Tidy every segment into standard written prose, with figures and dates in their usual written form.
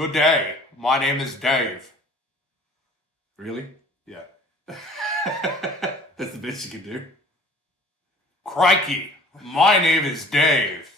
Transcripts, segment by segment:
Good day. My name is Dave. Really? Yeah. That's the best you can do. Crikey. My name is Dave.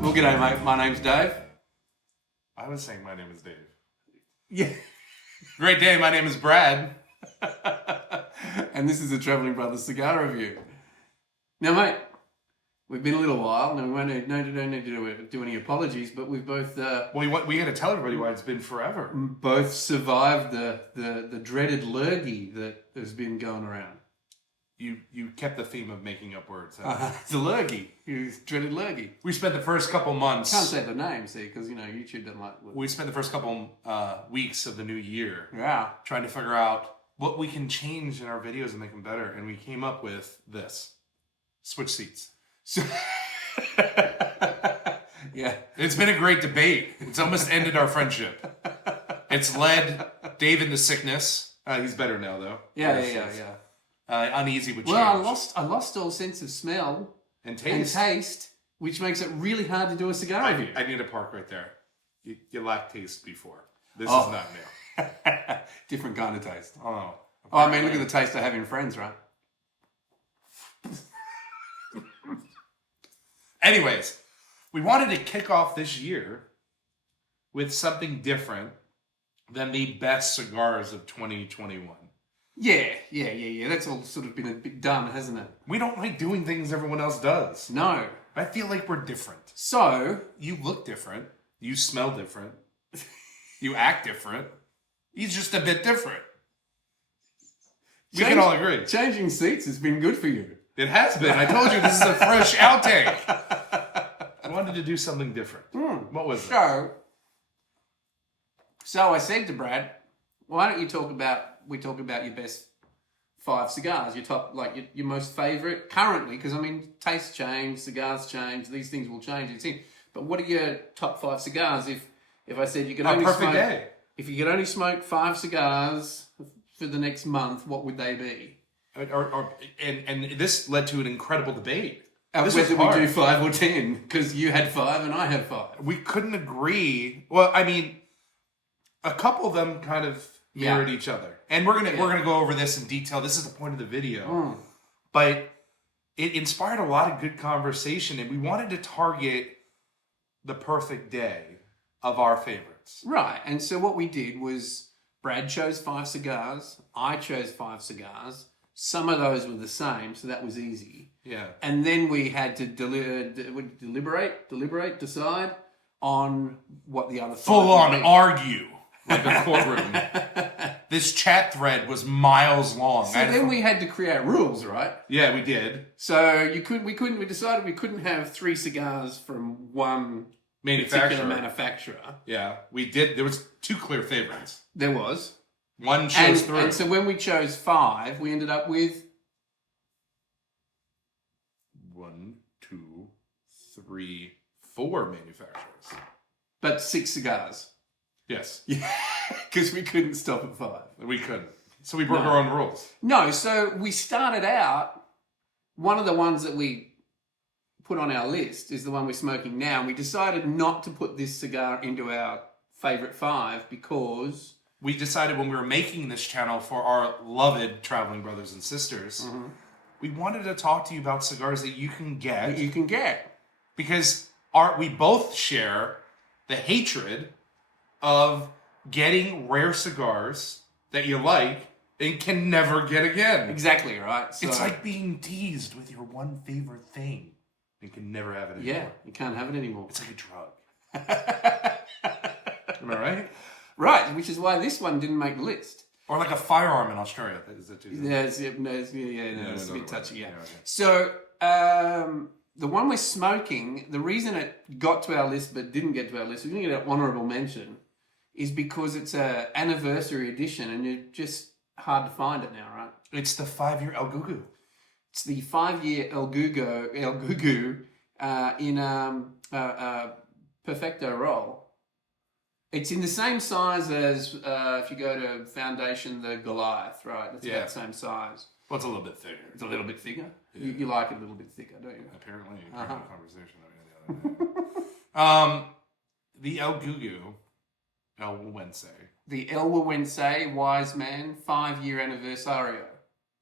Well, g'day, mate. My name's Dave. I was saying my name is Dave. Yeah. Great day. My name is Brad. And this is a Travelling Brothers Cigar Review. Now, mate, we've been a little while. Now, we don't need to do any apologies, but we've both We got to tell everybody why it's been forever. both survived the dreaded lurgy that has been going around. You kept the theme of making up words. Huh? It's a lurgy. It's dreaded lurgy. We spent the first couple months. Can't say the name, see, because YouTube doesn't like. We spent the first couple weeks of the new year Yeah. trying to figure out what we can change in our videos and make them better, and we came up with this: switch seats. So, yeah. It's been a great debate. It's almost ended our friendship. It's led Dave into sickness. He's better now, though. Yeah. Uneasy with change. Well, I lost all sense of smell and and taste. taste, which makes it really hard to do a cigar review. I need to park right there. You lacked taste before. This Oh. is not new. Different kind of taste. Oh. I mean, look at the taste I have in Friends, right? Anyways, we wanted to kick off this year with something different than the best cigars of 2021. Yeah. That's all sort of been a bit done, hasn't it? We don't like doing things everyone else does. No. I feel like we're different. So, You look different. You smell different. You act different. He's just a bit different. We can all agree. Changing seats has been good for you. It has been. I told you this is a fresh outtake. I wanted to do something different. What was it? So I said to Brad, why don't you talk about your best 5 cigars, your top, like your most favorite currently, because I mean, tastes change, cigars change, these things will change. But what are your top 5 cigars if I said you could only perfect smoke, day. if you could only smoke 5 cigars for the next month, what would they be? And this led to an incredible debate. This Whether was we hard. do 5 or 10, because you had 5 and I had 5. We couldn't agree. Well, I mean, a couple of them kind of mirrored each other, and we're gonna go over this in detail. This is the point of the video, but it inspired a lot of good conversation, and we wanted to target the perfect day of our favorites. Right, and so what we did was Brad chose 5 cigars, I chose 5 cigars. Some of those were the same, so that was easy. Yeah, And then we had to decide on what the other 5 full on would be. argue like a courtroom. This chat thread was miles long. So then we had to create rules, right? Yeah, we did. So we decided we couldn't have 3 cigars from one particular manufacturer. Yeah, we did. There was 2 clear favorites. There was. One shows through. And so when we chose 5, we ended up with 1, 2, 3, 4 manufacturers. but 6 cigars. Yes, Yeah, because we couldn't stop at 5. we couldn't. So we broke our own rules. No, so we started out, one of the ones that we put on our list is the one we're smoking now. And we decided not to put this cigar into our favorite 5 because We decided when we were making this channel for our loved traveling brothers and sisters, we wanted to talk to you about cigars that you can get. you can get. Because we both share the hatred of getting rare cigars that you like and can never get again. Exactly, right? So, It's like being teased with your one favorite thing and can never have it anymore. yeah, you can't have it anymore. It's like a drug. Am I right? Right, which is why this one didn't make the list. Or like a firearm in Australia. Is that too? Yeah, it's a bit touchy, yeah. okay. So, the one we're smoking, the reason it got to our list but didn't get to our list, we didn't get an honourable mention, is because it's an anniversary edition and it's just hard to find it now, right? It's the 5-year El Gugu. It's the 5-year El Gugu in Perfecto roll. It's in the same size as if you go to Foundation, the Goliath, right? That's about the same size. Well, it's a little bit thicker. It's a little bit thicker. Yeah. You like it a little bit thicker, don't you? Apparently, in a conversation that we had the other day. The El Gugu, El Wense. The El Wense Wise Man 5-year anniversario.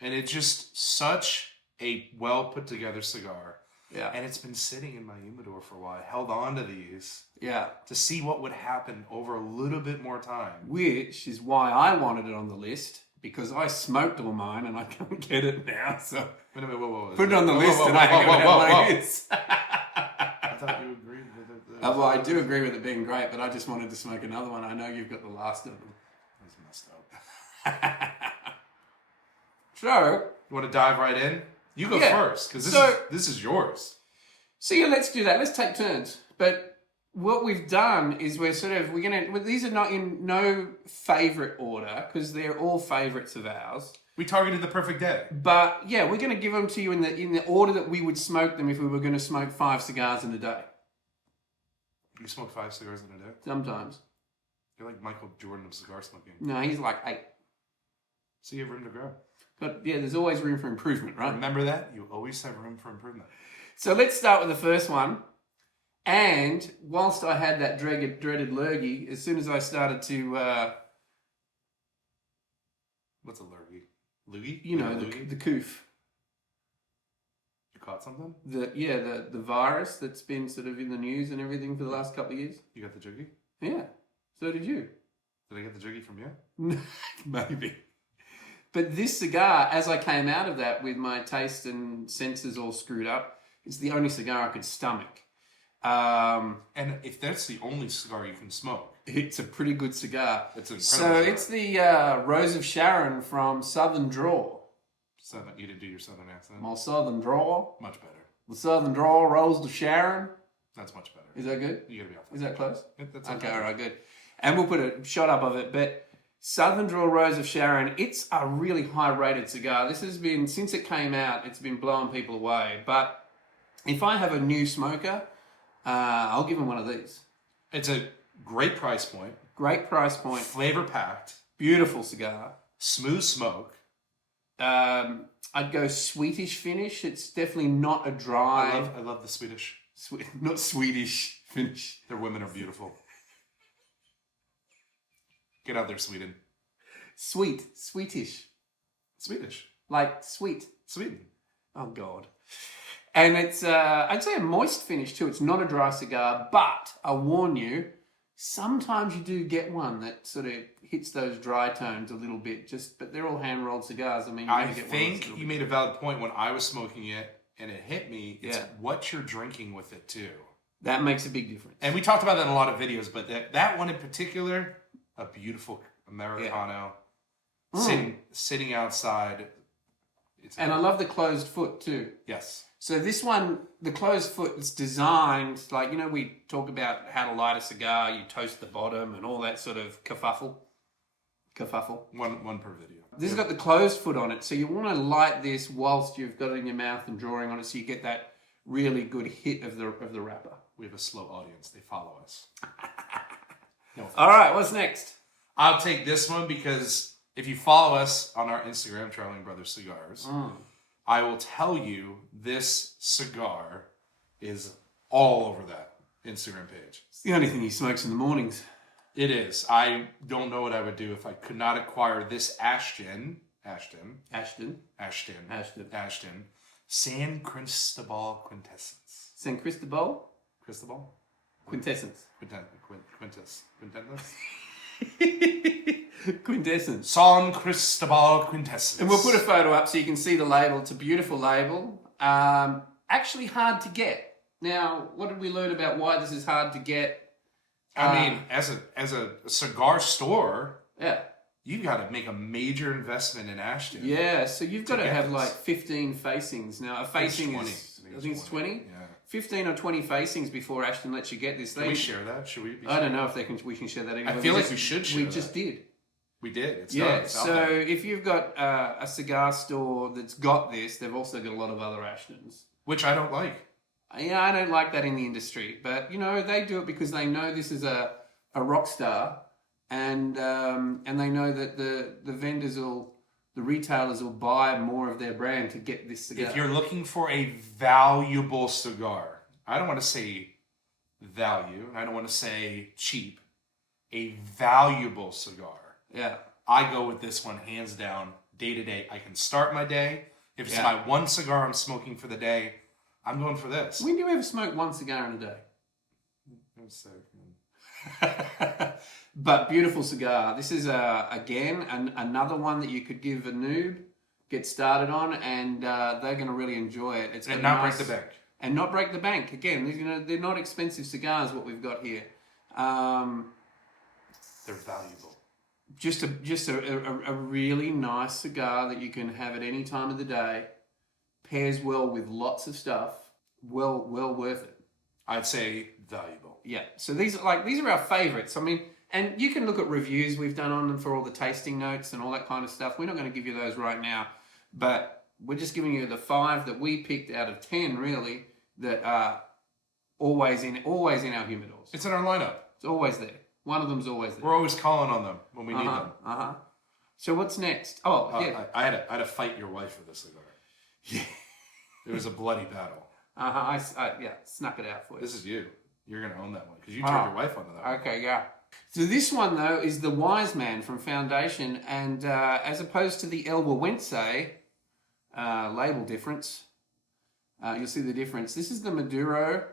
And it's just such a well put together cigar. Yeah. And it's been sitting in my humidor for a while. I held on to these. Yeah. To see what would happen over a little bit more time. Which is why I wanted it on the list, because I smoked all mine and I can't get it now. So wait a minute, whoa. Put it on the list and I can have one of his. I thought you agreed with it. Well, I do agree with it being great, but I just wanted to smoke another one. I know you've got the last of them. That's messed up. So, you want to dive right in? You go first, because this is yours. So yeah, let's do that. Let's take turns. But what we've done is these are not in no favorite order, because they're all favorites of ours. We targeted the perfect day. But yeah, we're going to give them to you in the order that we would smoke them if we were going to smoke 5 cigars in a day. You smoke 5 cigars in a day? Sometimes. You're like Michael Jordan of cigar smoking. No, he's like 8. So you have room to grow. But yeah, there's always room for improvement, right? Remember that? You always have room for improvement. So let's start with the first one. And whilst I had that dreaded lurgy, as soon as I started to... What's a lurgy? Loogie? You know, the coof. You caught something? The virus that's been sort of in the news and everything for the last couple of years. You got the jiggy? Yeah. So did you. Did I get the jiggy from you? Maybe. But this cigar, as I came out of that with my taste and senses all screwed up, it's the only cigar I could stomach. And if that's the only cigar you can smoke, it's a pretty good cigar. It's incredible. So cigar. It's the Rose of Sharon from Southern Draw. Southern, you didn't do your Southern accent. My Southern Draw. Much better. The Southern Draw, Rose of Sharon. That's much better. Is that good? You gotta be off. Is that close? Yeah, that's okay, all right, good. And we'll put a shot up of it, but Southern Draw Rose of Sharon, it's a really high-rated cigar. This has been, since it came out, it's been blowing people away. But if I have a new smoker, I'll give them one of these. It's a great price point. Great price point. Flavor-packed. Beautiful cigar. Smooth smoke. I'd go sweetish finish. It's definitely not a dry... I love the Swedish. Not Swedish finish. Their women are beautiful. Get out there, Sweden. Sweetish. Swedish. Like sweet. Sweden. Oh, God. And it's, I'd say a moist finish too. It's not a dry cigar, but I warn you, sometimes you do get one that sort of hits those dry tones a little bit, but they're all hand-rolled cigars. I mean, I think you made a valid point when I was smoking it and it hit me. It's what you're drinking with it too. That makes a big difference. And we talked about that in a lot of videos, but that one in particular... A beautiful Americano sitting outside. I love the closed foot too. Yes. So this one, the closed foot is designed, like, you know, we talk about how to light a cigar, you toast the bottom and all that sort of kerfuffle. One per video. This has got the closed foot on it, so you want to light this whilst you've got it in your mouth and drawing on it so you get that really good hit of the wrapper. We have a slow audience. They follow us. No all right, what's next? I'll take this one because if you follow us on our Instagram, Traveling Brothers Cigars, I will tell you this cigar is all over that Instagram page. It's the only thing he smokes in the mornings. It is. I don't know what I would do if I could not acquire this Ashton. San Cristobal Quintessence. San Cristobal? Cristobal? Quintessence. Quintessence. San Cristobal Quintessence. And we'll put a photo up so you can see the label. It's a beautiful label. Actually hard to get. Now, what did we learn about why this is hard to get? I mean, as a cigar store, yeah, you've got to make a major investment in Ashton. Yeah, so you've got to have like 15 facings. Now, a facing is, I think it's 20. Yeah. 15 or 20 facings before Ashton lets you get this. Can we share that? Should we? I don't know if we can share that anyway. I feel like we should share We just did. We did. It's Yeah. done. It's out So there. if you've got a cigar store that's got this, they've also got a lot of other Ashtons. Which I don't like. Yeah, I don't like that in the industry, but they do it because they know this is a rock star, and they know that the vendors the retailers will buy more of their brand to get this cigar. If you're looking for a valuable cigar, I don't want to say value, and I don't want to say cheap, a valuable cigar. Yeah. I go with this one hands down, day to day. I can start my day. If it's my one cigar I'm smoking for the day, I'm going for this. When do you ever smoke one cigar in a day? But beautiful cigar. This is again another one that you could give a noob, get started on, and they're going to really enjoy it. It's and not break the bank. And not break the bank. Again, they're not expensive cigars. What we've got here, they're valuable. Just a really nice cigar that you can have at any time of the day. Pairs well with lots of stuff. Well worth it. I'd say valuable. Yeah. So these are our favorites. I mean, and you can look at reviews we've done on them for all the tasting notes and all that kind of stuff. We're not going to give you those right now, but we're just giving you the 5 that we picked out of 10, really, that are always in our humidors. It's in our lineup. It's always there. One of them's always there. We're always calling on them when we need them. So what's next? Oh, yeah. I had to fight your wife for this cigar. Yeah. It was a bloody battle. I snuck it out for you. This is you. You're going to own that one because you turned your wife onto that one. Okay, yeah. So this one, though, is the Wise Man from Foundation, and as opposed to the El Huense label difference, you'll see the difference. This is the Maduro,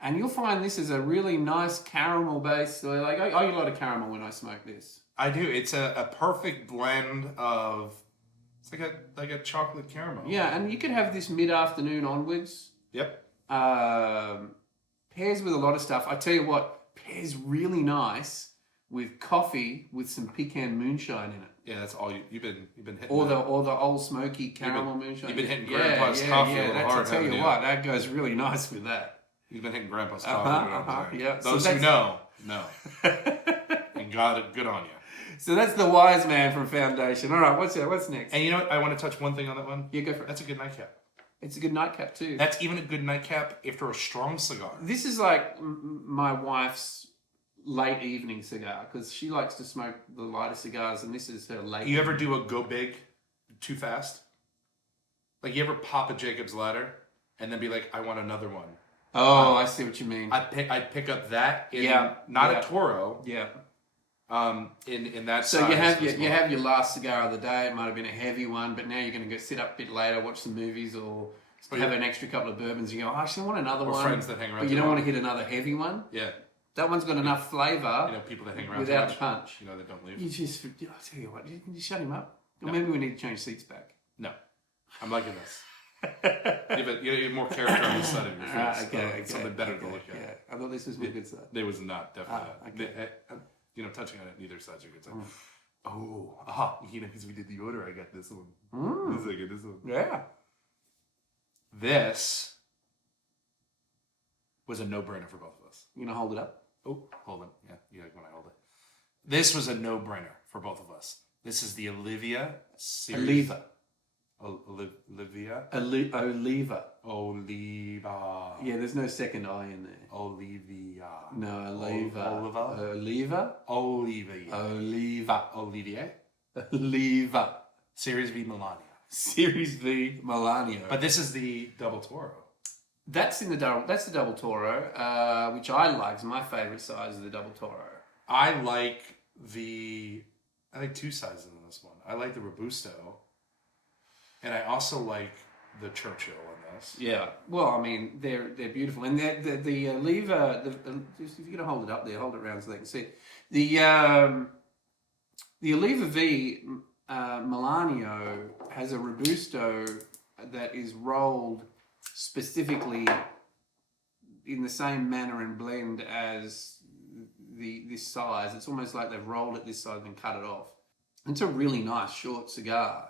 and you'll find this is a really nice caramel base. So I get a lot of caramel when I smoke this. I do. It's a perfect blend of... It's like a chocolate caramel. Yeah, and you could have this mid-afternoon onwards. Yep. Pairs with a lot of stuff. I tell you what, pairs really nice with coffee with some pecan moonshine in it. Yeah, that's all you've been hitting. Or the old smoky caramel moonshine. You've been hitting Grandpa's coffee a little hard. I tell you what, that goes really nice with that. You've been hitting Grandpa's coffee. Yeah. Those who know. And got it. Good on you. So that's the Wise Man from Foundation. All right, what's next? And you know what? I want to touch one thing on that one. Yeah, go for it. That's a good nightcap. It's a good nightcap too. That's even a good nightcap after a strong cigar. This is like my wife's late evening cigar because she likes to smoke the lighter cigars, and this is her late. You ever do a go big too fast? Like you ever pop a Jacob's ladder and then be like, I want another one. Oh, I see what you mean. I'd pick up that in not a Toro. Yeah. In that so size you have your last cigar of the day. It might have been a heavy one, but now you're going to go sit up a bit later, watch some movies, or have an extra couple of bourbons. You go, actually, I want another one. Or friends that hang around. But you don't want to hit another heavy one. Yeah. That one's got enough flavour. You know, people that hang around without the punch. You know, they don't leave. You just, I'll tell you what, you shut him up. Or maybe we need to change seats back. No, I'm liking this. you have more character on the side of your face. Okay, something better to look at. Yeah, I thought this was my good side. There was not definitely. Touching on it, neither side's your good side. Because we did the order. I got this one. This one. Yeah. This was a no-brainer for both of us. You gonna hold it up? Oh, hold it. Yeah, when I hold it. This was a no-brainer for both of us. This is the Olivia series. Olivia. Oliva. Yeah, there's no second I in there. Olivia. No, Oliva. Oliva. Olivier. Oliva. Series V Melania. Series V Melania. But this is the Double Toro. That's the Double Toro, which I like. It's my favorite size of the Double Toro. I like two sizes in this one. I like the Robusto. And I also like the Churchill in this. Yeah. Well, I mean, they're beautiful. And the Oliva, if you're going to hold it up there, hold it around so they can see it. The Oliva V Melanio has a Robusto that is rolled specifically in the same manner and blend as this size. It's almost like they've rolled it this size and cut it off. It's a really nice short cigar.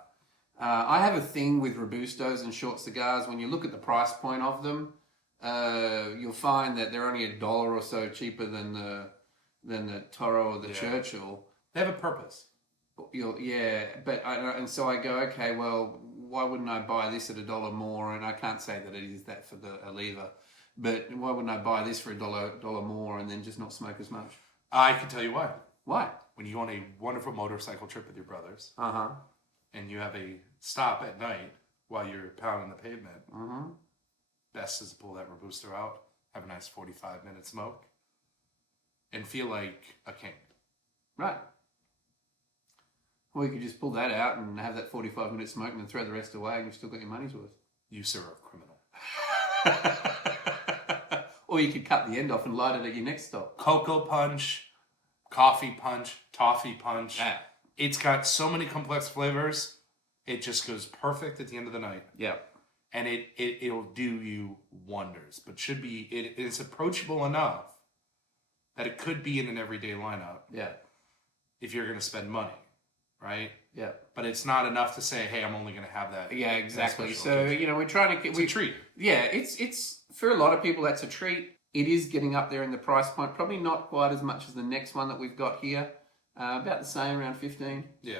I have a thing with Robustos and short cigars. When you look at the price point of them, you'll find that they're only $1 or so cheaper than the Toro or the Churchill. They have a purpose. and so I go, okay, well, why wouldn't I buy this at $1 more? And I can't say that it is that for the Oliva, but why wouldn't I buy this for $1 more and then just not smoke as much? I can tell you why. Why? When you go on a wonderful motorcycle trip with your brothers, Uh-huh. and you have a stop at night while you're pounding the pavement, best is to pull that Robusto out, have a nice 45-minute smoke, and feel like a king. Right. Or you could just pull that out and have that 45-minute smoke and then throw the rest away and you've still got your money's worth. You, sir, are a criminal. Or you could cut the end off and light it at your next stop. Cocoa punch, coffee punch, toffee punch. Yeah. It's got so many complex flavors. It just goes perfect at the end of the night. Yeah. And it'll do you wonders. But it is approachable enough that it could be in an everyday lineup. Yeah. If you're going to spend money, right? Yeah. But it's not enough to say, hey, I'm only going to have that. Yeah, exactly. So, we're trying to... It's a treat. Yeah, it's for a lot of people, that's a treat. It is getting up there in the price point. Probably not quite as much as the next one that we've got here. About the same, around 15. Yeah.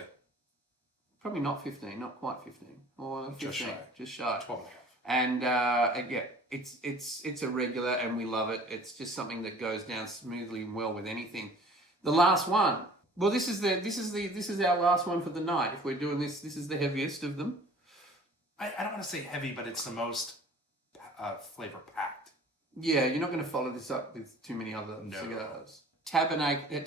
Probably not 15, not quite 15. Or 15, just shy. 12 and yeah, it's a regular and we love it. It's just something that goes down smoothly and well with anything. The last one. Well, this is our last one for the night. If we're doing this is the heaviest of them. I don't want to say heavy, but it's the most flavor packed. Yeah, you're not going to follow this up with too many other cigars. Tabernacle.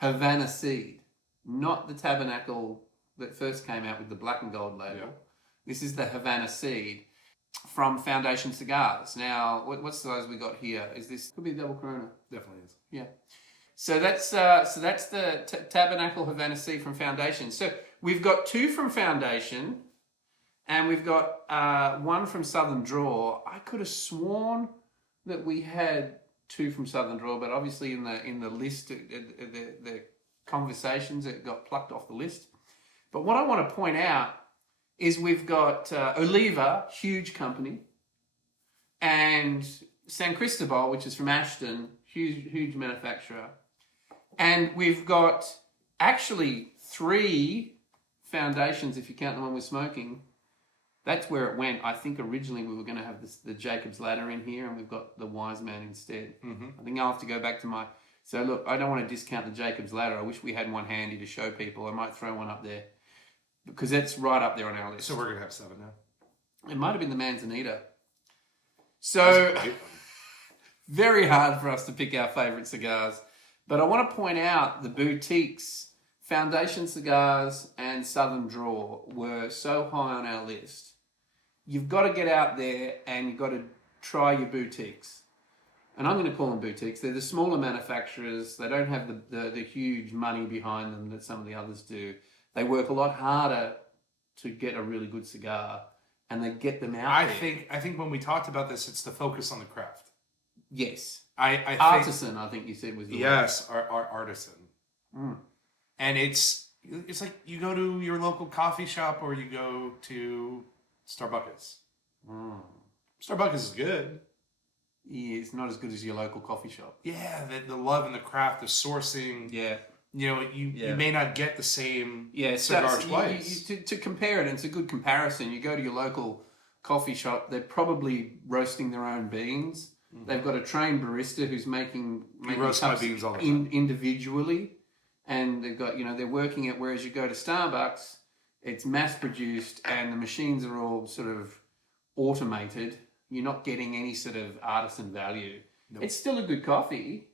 Havana Seed. Not the Tabernacle that first came out with the black and gold label. Yeah. This is the Havana Seed from Foundation Cigars. Now, what's the size we got here? Is this could be a double Corona? Definitely is. Yeah. So that's the Tabernacle Havana Seed from Foundation. So we've got 2 from Foundation, and we've got 1 from Southern Draw. I could have sworn that we had 2 from Southern Draw, but obviously in the list, the conversations, it got plucked off the list. But what I want to point out is we've got Oliva, huge company, and San Cristobal, which is from Ashton, huge manufacturer. And we've got actually 3 Foundations, if you count the one we're smoking. That's where it went. I think originally we were going to have the Jacob's Ladder in here, and we've got the Wise Man instead. I think I'll have to go back to my... So look, I don't want to discount the Jacob's Ladder. I wish we had one handy to show people. I might throw one up there because that's right up there on our list. So we're going to have 7 now. It might have been the Manzanita. So very hard for us to pick our favourite cigars. But I want to point out the boutiques, Foundation Cigars and Southern Draw were so high on our list. You've got to get out there and you've got to try your boutiques. And I'm going to call them boutiques. They're the smaller manufacturers. They don't have the huge money behind them that some of the others do. They work a lot harder to get a really good cigar, and they get them out there. I think when we talked about this, it's the focus on the craft. Yes. Artisan, I think you said was the word. Yes, our artisan. And it's like you go to your local coffee shop or you go to Starbucks. Starbucks is good. Yeah, it's not as good as your local coffee shop. Yeah, the love and the craft, the sourcing. Yeah. You know, you may not get the same cigar twice. To compare it, and it's a good comparison. You go to your local coffee shop, they're probably roasting their own beans. They've got a trained barista who's making roast my beans all the time. Individually. And they've got, they're working it, whereas you go to Starbucks, it's mass produced and the machines are all sort of automated. You're not getting any sort of artisan value. Nope. It's still a good coffee,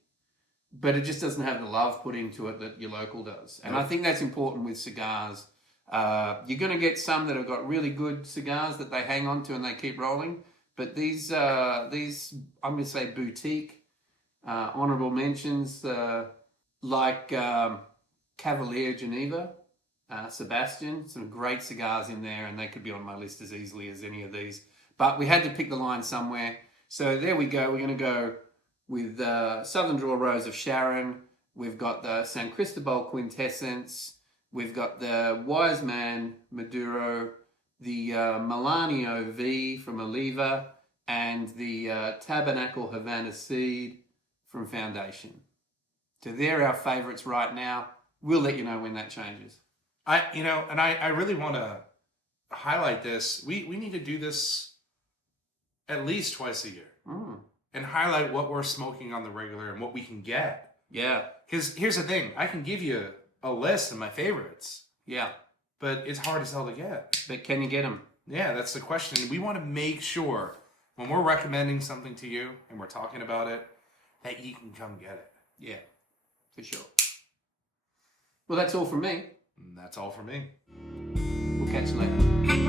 but it just doesn't have the love put into it that your local does. And I think that's important with cigars. You're going to get some that have got really good cigars that they hang on to and they keep rolling. But these I'm going to say boutique, honorable mentions, like Cavalier Geneva, Sebastian, some great cigars in there, and they could be on my list as easily as any of these. But we had to pick the line somewhere. So there we go. We're going to go with Southern Draw Rose of Sharon. We've got the San Cristobal Quintessence. We've got the Wise Man Maduro, the Melanio V from Oliva, and the Tabernacle Havana Seed from Foundation. to they're our favorites right now. We'll let you know when that changes. I really want to highlight this. We need to do this at least twice a year and highlight what we're smoking on the regular and what we can get. Yeah. Because here's the thing. I can give you a list of my favorites. Yeah. But it's hard as hell to get. But can you get them? Yeah, that's the question. We want to make sure when we're recommending something to you and we're talking about it, that you can come get it. Yeah, for sure. Well, that's all from me. And that's all for me. We'll catch you later.